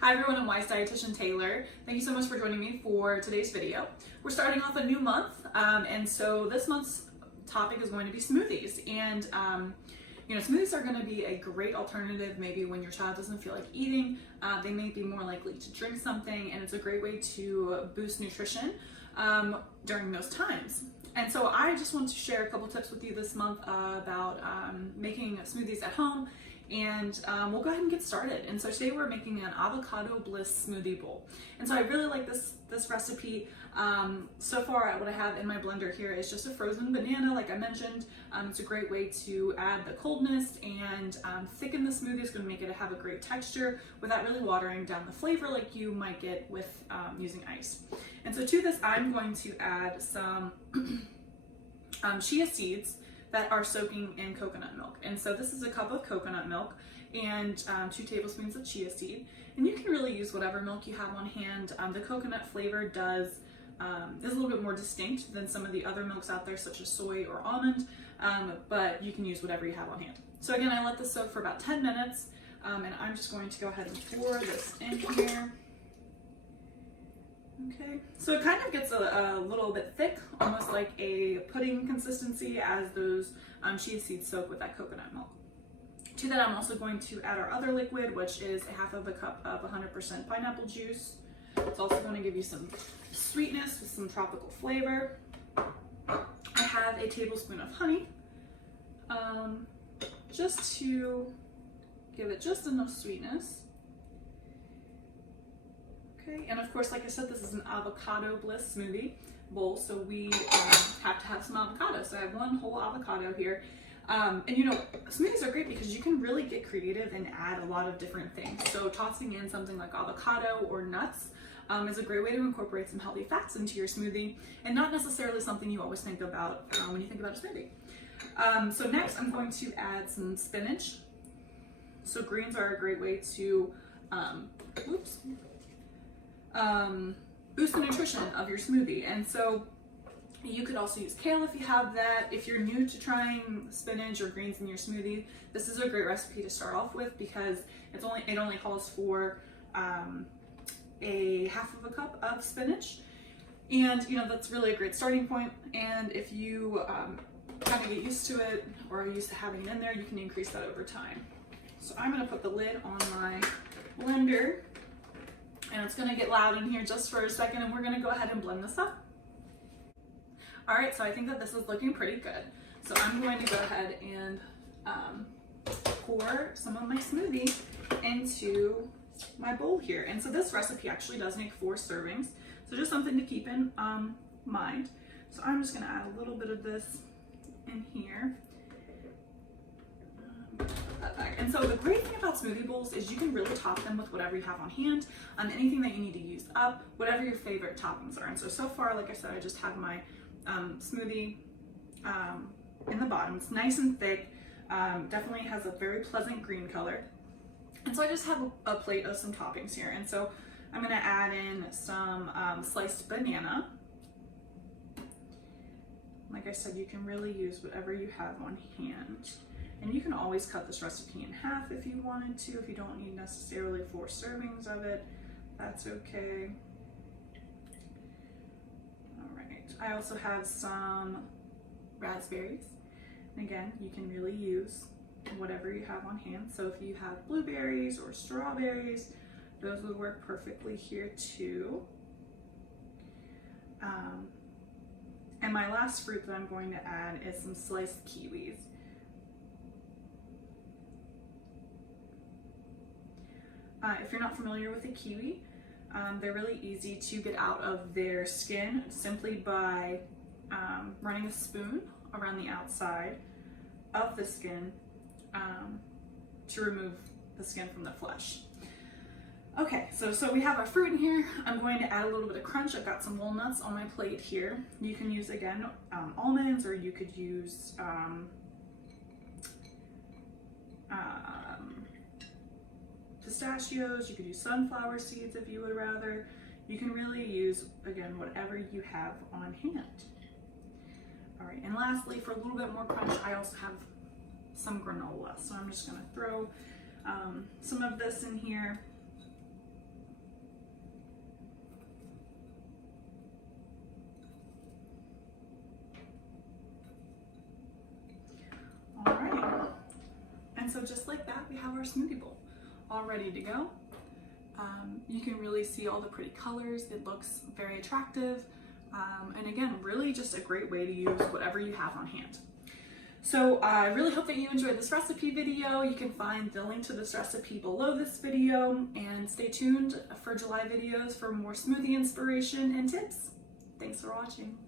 Hi everyone, I'm Weis Dietitian Taylor. Thank you so much for joining me for today's video. We're starting off a new month, and so this month's topic is going to be smoothies. And smoothies are going to be a great alternative maybe when your child doesn't feel like eating. They may be more likely to drink something, and it's a great way to boost nutrition during those times. And so I just want to share a couple tips with you this month about making smoothies at home, and we'll go ahead and get started. And so today we're making an Avocado Bliss Smoothie bowl. And so I really like this recipe. So far what I have in my blender here is just a frozen banana, like I mentioned. It's a great way to add the coldness and thicken the smoothie. It's going to make it have a great texture without really watering down the flavor like you might get with using ice. And so to this I'm going to add some chia seeds that are soaking in coconut milk. And so this is a cup of coconut milk and 2 tablespoons of chia seed. And you can really use whatever milk you have on hand. The coconut flavor is a little bit more distinct than some of the other milks out there, such as soy or almond, but you can use whatever you have on hand. So again, I let this soak for about 10 minutes, and I'm just going to go ahead and pour this in here. Okay, so it kind of gets a little bit thick, almost like a pudding consistency as those chia seeds soak with that coconut milk. To that I'm also going to add our other liquid, which is a half of a cup of 100% pineapple juice. It's also going to give you some sweetness with some tropical flavor. I have a tablespoon of honey, just to give it just enough sweetness. Okay, and of course, like I said, this is an Avocado Bliss smoothie bowl, so we have to have some avocado. So I have 1 whole avocado here. And smoothies are great because you can really get creative and add a lot of different things. So tossing in something like avocado or nuts is a great way to incorporate some healthy fats into your smoothie, and not necessarily something you always think about when you think about a smoothie. So next I'm going to add some spinach. So greens are a great way to boost the nutrition of your smoothie. And so you could also use kale if you have that. If you're new to trying spinach or greens in your smoothie, this is a great recipe to start off with because it only calls for a half of a cup of spinach, and that's really a great starting point. And if you kind of get used to it or are used to having it in there, you can increase that over time. So I'm going to put the lid on my blender, and it's going to get loud in here just for a second, and we're going to go ahead and blend this up. All right, so I think that this is looking pretty good. So I'm going to go ahead and pour some of my smoothie into my bowl here. And so this recipe actually does make 4 servings, so just something to keep in mind. So I'm just going to add a little bit of this in here. And so the great thing about smoothie bowls is you can really top them with whatever you have on hand, anything that you need to use up, whatever your favorite toppings are. And so far, like I said, I just have my smoothie in the bottom. It's nice and thick, definitely has a very pleasant green color. And so I just have a plate of some toppings here. And so I'm going to add in some sliced banana. Like I said, you can really use whatever you have on hand. And you can always cut this recipe in half if you wanted to, if you don't need necessarily 4 servings of it, that's okay. All right, I also have some raspberries. And again, you can really use whatever you have on hand. So if you have blueberries or strawberries, those would work perfectly here too. And my last fruit that I'm going to add is some sliced kiwis. If you're not familiar with a kiwi, they're really easy to get out of their skin simply by running a spoon around the outside of the skin to remove the skin from the flesh. Okay, so we have our fruit in here. I'm going to add a little bit of crunch. I've got some walnuts on my plate here. You can use, again, almonds, or you could use pistachios. You could use sunflower seeds if you would rather. You can really use, again, whatever you have on hand. All right, and lastly, for a little bit more crunch, I also have some granola. So I'm just gonna throw some of this in here. just like that, we have our smoothie bowl all ready to go. You can really see all the pretty colors. It looks very attractive. And again, really just a great way to use whatever you have on hand. So I really hope that you enjoyed this recipe video. You can find the link to this recipe below this video, and stay tuned for July videos for more smoothie inspiration and tips. Thanks for watching.